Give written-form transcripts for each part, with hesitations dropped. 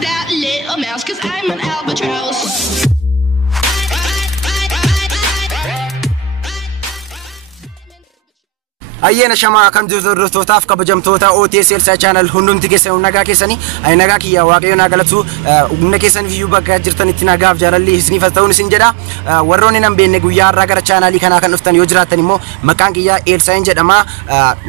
that little mouse, 'cause I'm an albatross. Ayyena shama kam jirtu hordoftotaaf kabajamtoota OTS Elsay channel hundumti keessan nagaa keessanii ay nagaa kiyya waaqayyo na galatu humna keessan view bakka jirtanitti nagaaf jaalalli isiniif ta'uun isin jedha warroonni nan beenne guyyaa irraa gara channel kanaa kan dhuftan yoo jiraatan immoo maqaan kiyya Elsay jedhama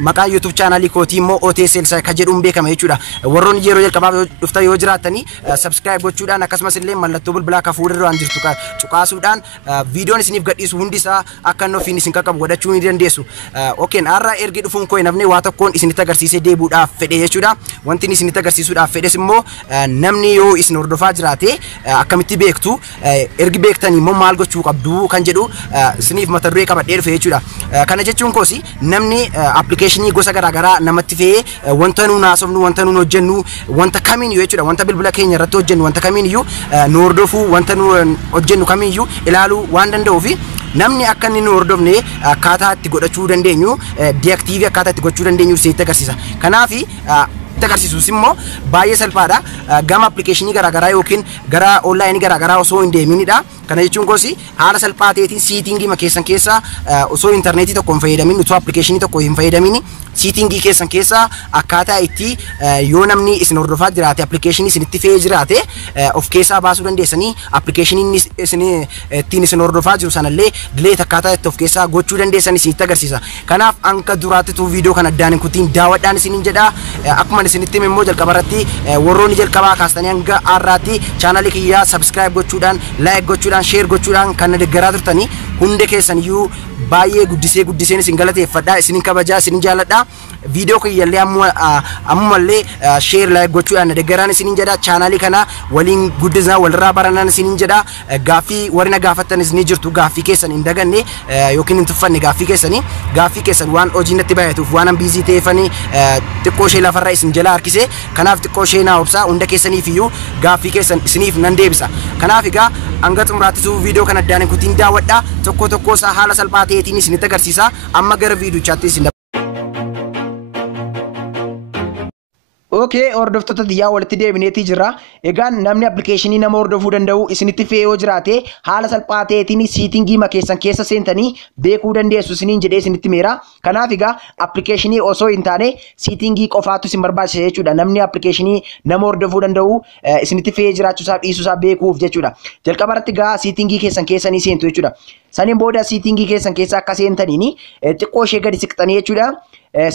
maqaan YouTube channel kooti immoo OTS Elsay ka jedhuun beekama jechuudha warroonni yeroo jalqabaaf dhuftan yoo jiraatani subscribe gochuudhaan akkasumas illee mallattoo bilbilaa ka fuulduraa jirtu ka cuqaasuudhaan viidiyoon isiniif gadhiisu hundisaa akka nofiin isin qaqqabu godhachuu ni dandeessu okay arra ergi dhufuun koo namni waa tokkoon isinitti agarsiisee deebuudhaaf fedhe jechuudha wanti isinitti agarsiisuudhaaf fedhes immoo namni yoo isin hordofaa jiraate akkamitti beektu ergi beektanii immoo maal gochuu qabdu kan jedhu isiniif mata duree qabadhee dhufe jechuudha kana jechuun koosi namni applicationii gosa garaagaraa namatti fe'ee wanta nuun haasofnu wanta nuun hojjennu wanta kamiiniyyuu jechuudha wanta bilbila keenya irratti hojjennu wanta kamiiniyyuu nu hordofuu wanta nuun hojjennu kamiiniyyuu ilaaluu waan danda'uufi namni akka inni nu hordofne akkaataa itti godhachuu dandeenyu deactive akkaataa itti gochuu dandeenyu sitti agarsiisa kanaafi agarsiisus immoo baay'ee salphaadha gama applicationii garaagaraa yookiin gara online garaagaraa osoo hin deeminidha kana jechuun koosi haala salphaa ta'eetiin siitingii keessan keessa osoo internetii tokko hin fayyadamin utuu applicationii tokko hin fayyadamin siitingii keessan keessa akkaataa itti yoo namni isin hordofaa jiraate applicationii isinitti fe'ee jiraate of keessaa baasuu dandeessanii applicationii ittiin isin hordofaa jiru sanallee delete akkaataa itti of keessaa gochuu dandeessanii sitti agarsiisa kanaaf anka duraattuu viidiyoo kana addaan hin kutiin daawwadhaan isiniin jedha akkuma isinitti immoo jalqabarratti warroonni jalqabaa kaastanii hanga har'aatti channel kiyya subscribe gochuudhaan like gochuudhaan share gochuudhaan kan deeggaraa turtanii hunda keessaniyyuu baay'ee guddiseen isin galateeffadha isinin kabajaa isinin jaaladha viidiyoo kiyyallee ammallee share like gochuudhaan deeggaraan isinin jedha channel kana waliin guddisnaa walirraa baranaan isinin jedha gaaffii warina gaafattanis ni jirtu gaaffii keessan hin daganne yookiin hin tuffanne gaaffii keessan waan hojii natti baay'atuuf waan busy ta'eefanii xiqqoo ishee lafarraa isin jala harkise kanaaf xiqqoo ishee naa obsaa hunda keessaniif iyyuu gaaffii keessan isiniif nan deebisa kanaaf egaa hanga xumuraattisuu viidiyoo kana addaan hin kutiin daawwadha tokko isaa haala salphaa ta'eetiin isinitti agarsiisa amma gara viidiyochaatti isin Okay, hordoftoota diyyaa walitti deebineetii jirra. Egaan namni applicationii nama hordofuu danda'u isinitti fe'ee yoo jiraate haala salphaa ta'eetiin siitingii keessan keessa seentanii beekuu dandeessu isiniin jedhee isinitti meera. Kanaaf egaa applicationii osoo hin taane siitingii qofaatu isin barbaachisa jechuudha. Namni applicationii nama hordofuu danda'u isinitti fe'ee jiraachuusaa dhiisuusaa beekuuf jechuudha. Jalqabarratti egaa siitingii keessan keessanii seentu jechuudha. Saniin booda siitingii keessan keessa akka seentaniin xiqqoo ishee gadi siqxanii jechuudha.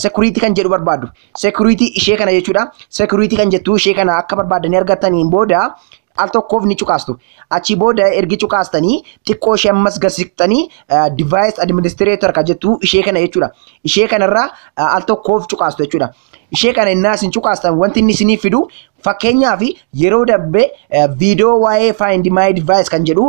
Security kan jedhu barbaadu security ishee kana jechuudha security kan jettu ishee kana akka barbaadanii argataniin booda al tokkoof ni cuqaastu achi booda ergi cuqaastanii xiqqoo ishee ammas gad siqxanii device administrator kan jettu ishee kana jechuudha ishee kanarraa al tokkoof cuqaastu jechuudha ishee kana innaa isin cuqaastan wanti inni isiniif fidu fakkeenyaaf yeroo dabbe viidiyoo waa'ee find my device kan jedhu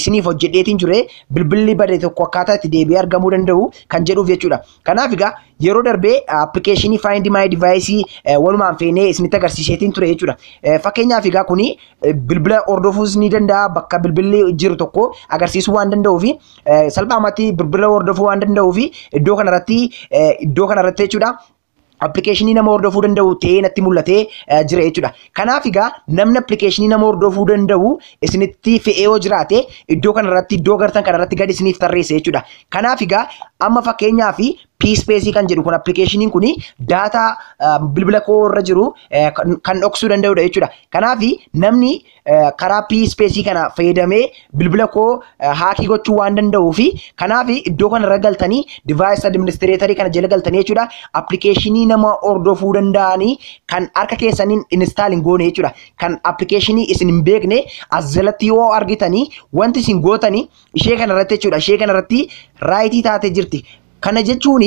isiniif hojjedheetiin jire bilbilli bade tokko akkaataa itti deebi'ee argamuu danda'u kan jedhuuf jechuudha kanaaf egaa yeroo darbee applicationii find my device walumaan feenee isinitti agarsiiseetiin ture jechuudha fakkeenyaaf egaa kuni bilbila hordofuus ni danda'a bakka bilbilli jiru tokko agarsiisuu waan danda'uuf salphaamatti bilbila hordofuu waan danda'uuf iddoo kanarratti jechuudha applicationii nama hordofuu danda'u ta'ee natti mul'atee jira jechuudha. Kanaaf egaa namni applicationii nama hordofuu danda'u isinitti fe'ee yoo jiraate iddoo kanarratti iddoo gartan kanarratti gadi isiniif tarreessa jechuudha. Kanaaf egaa amma fakkeenyaaf P-Space kan jedhu kun applicationii kuni data bilbila koo irra jiru kan dhoksuu danda'udha jechuudha. Kanaaf namni karaa P-Space kana fayyadamee bilbila koo haakii gochuu waan danda'uuf kanaaf iddoo kanarra galtanii device administrator kana jala galtanii jechuudha. Applicationii nama hordofuu danda'anii kan harka keessaniin install hin goone jechuudha. Kan applicationii isin hin beekne as jalatti yoo argitanii wanti isin gootanii ishee kanarratti jechuudha. Ishee kanarratti raayitii taatee jirti. Kana jechuun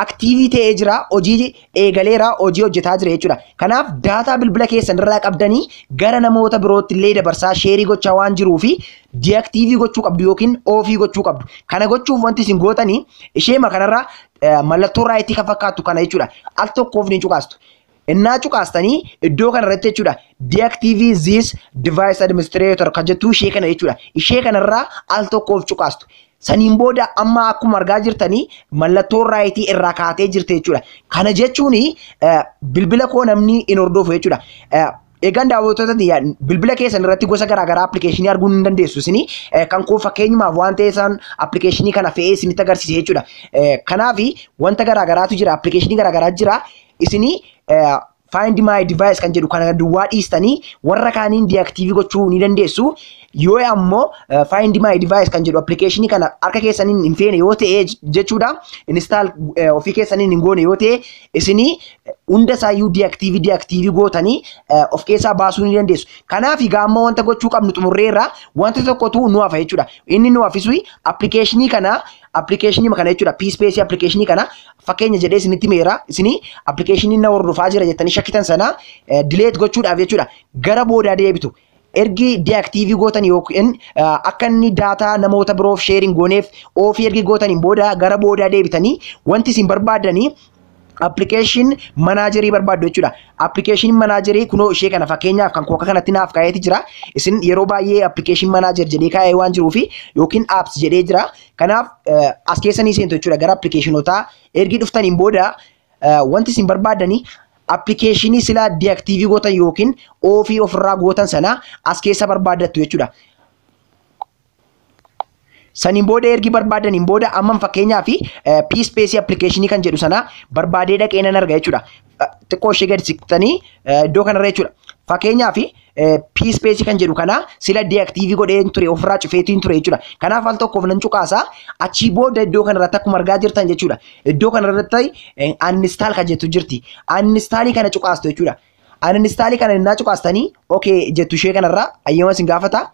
activity ta'ee jira hojii eegaleera hojii hojjetaa jira jechuudha. Kanaaf data bilbila keessan irraa qabdanii gara namoota birootti illee dabarsaa sheerii gochaa waan jiruuf deactive gochuu qabdu yookiin offii gochuu qabdu. Kana gochuuf wanti isin gootanii ishee kanarraa mallattoo raayitii kan fakkaatu kana jechuudha. Al tokkoof ni cuqaastu. Innaa cuqaastanii iddoo kanarratti jechuudha. Deactive this device administrator kan jettu ishee kana jechuudha. Ishee kanarraa al tokkoof cuqaastu. Saniin booda amma akkuma argaa jirtanii mallattoo raayitii irraa kaatee jirte jechuudha. Kana jechuun bilbila koo namni hin hordofu jechuudha. Egaan daawwattoota bilbila keessan irratti gosa garaagaraa appilikeeshinii arguu ni dandeessu isini kan koo fakkeenyumaaf waan ta'e isaan appilikeeshinii kana fe'ee isinitti agarsiise jechuudha. Kanaaf wanta garaagaraatu jira appilikeeshinii garaagaraa jira isini find my device kan jedhu kana duwwaa dhiistanii warra kaaniin deactive gochuu ni dandeessu. Yoo ammoo find my device kan jedhu appilikeeshinii kana harka keessaniin hin feene yoo ta'e jechuudha install ofii keessaniin hin goone yoo ta'e isini hunda isaayyuu deactive gootanii of keessaa baasuu ni dandeessu. Kanaaf gaamma wanta gochuu qabnu xumurreerra wanta tokkotu nu hafa jechuudha. Inni nu hafisu appilikeeshinii kana jechuudha P-Space appilikeeshinii kana fakkeenya jedhee isinitti meera isini appilikeeshinii na hordofaa jira jettanii shakkitan sana delete gochuudhaaf jechuudha gara boodaa deebitu. Ergi deactive gootan yookiin akka inni daataa namoota biroof sharing gooneef ofii ergi gootaniin booda gara boodaa deebitanii wanti isin barbaadanii application managerii barbaaddu jechuudha. Application managerii kunoo ishee kana fakkeenyaaf kan kooka kanatti naaf kaa'eeti jira. Isin yeroo baay'ee application manager jedhee kaa'ee waan jiruufi yookiin apps jedhee jira. Kanaaf as keessanii seentu jechuudha gara applicationotaa ergi dhuftaniin booda wanti isin barbaadanii appilikeeshinii sila deactive gootan yookiin ofii ofirraa gootan sana as keessa barbaaddattu jechuudha. Saniin booda ergi barbaadaniin booda amman fakkeenyaaf P-Space appilikeeshinii kan jedhu sana barbaadee dhaqee nan arga jechuudha. Xiqqoo ishee gadi siqtanii iddoo kanarra jechuudha. Fakkeenyaaf P-Space kan jedhu kana sila deactive godhee ture ofirraa cufeetiin ture jechuudha. Kanaaf al tokkoof nan cuqaasa achii booda iddoo kanarratti akkuma argaa jirtan jechuudha. Iddoo kanarratti uninstall kan jettu jirti. Uninstall kana cuqaastu jechuudha. Uninstall kana innaa cuqaastanii okay jettu ishee kanarraa ayyama isin gaafata.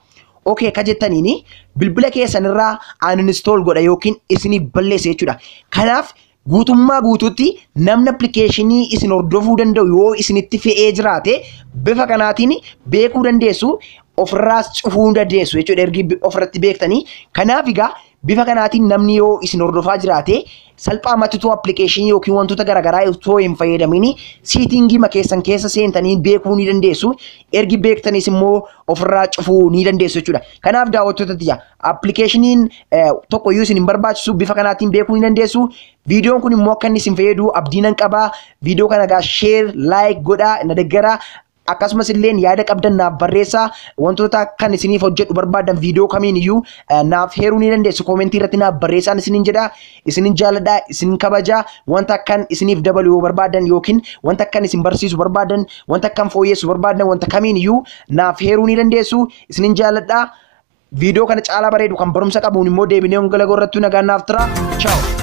Okay ka jettaniini bilbila keessanirraa uninstall godha yookiin isinii balleessa jechuudha. Kanaaf guutummaa guutuutti namni appilikeeshinii isin hordofuu danda'u yoo isinitti fe'ee jiraate bifa kanaatiin beekuu dandeessu ofirraas cufuu dandeessu jechuudha ergi ofirratti beektanii. Kanaaf egaa bifa kanaatiin namni yoo isin hordofaa jiraate salphaamatti appilikeeshinii yookiin wantoota garaagaraa osoo hin fayyadamiin siitingii keessan keessa seentanii beekuu ni dandeessu. Ergi beektanis immoo ofirraa cufuu ni dandeessu jechuudha. Kanaaf daawwattoota tiyya appilikeeshiniin tokko iyyuu isin hin barbaachisu bifa kanaatiin beekuu ni dandeessu. Viidiyoon kun immoo akka inni isin fayyadu abdiin nan qaba. Viidiyoo kana gaa share like godhaa na deggara. Akkasumas illee yaada qabdan naaf barreessaa wantoota kan isiniif hojjedhu barbaadan viidiyoo kamiin iyyuu naaf heeruu ni dandeessu koomentii irratti naaf barreessaan isiniin jedha isinin jaaladha isin kabaja wanta akkan isiniif dabalu yoo barbaadan yookiin wanta akkan isin barsiisu barbaadan wanta akkan fooyyessu barbaadan wanta kamiin iyyuu naaf heeruu ni dandeessu isinin jaaladha viidiyoo kana caalaa bareedu kan barumsa qabuun immoo deebinee ongala gorrattu nagaan naaf tura ciao.